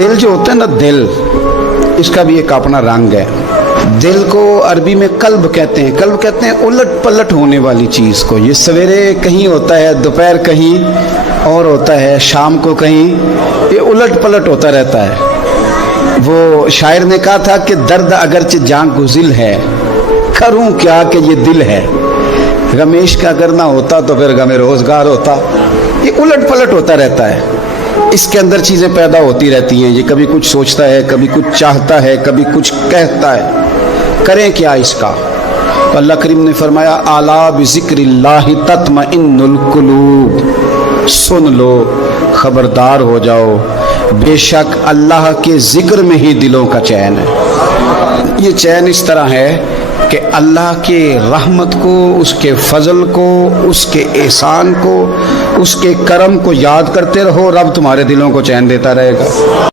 दिल जो होता है ना, दिल, इसका भी एक अपना रंग है। दिल को अरबी में कल्ब कहते हैं। कल्ब कहते हैं उलट पलट होने वाली चीज़ को। ये सवेरे कहीं होता है, दोपहर कहीं और होता है, शाम को कहीं, ये उलट पलट होता रहता है। वो शायर ने कहा था कि दर्द अगरचे जान गुजिल है, करूं क्या कि ये दिल है। रमेश का अगर ना होता तो फिर गमे रोजगार होता। ये उलट पलट होता रहता है, इसके अंदर चीज़ें पैदा होती रहती हैं। ये कभी कुछ सोचता है, कभी कुछ चाहता है, कभी कुछ कहता है। करें क्या इसका? तो अल्लाह करीम ने फरमाया आला बिज़िक्रिल्लाहि तत्मइन्नुल कुलूब, सुन लो, खबरदार हो जाओ, बेशक अल्लाह के जिक्र में ही दिलों का चैन है। ये चैन इस तरह है कि अल्लाह के रहमत को, उसके फजल को, उसके एहसान को, उसके करम को याद करते रहो, रब तुम्हारे दिलों को चैन देता रहेगा।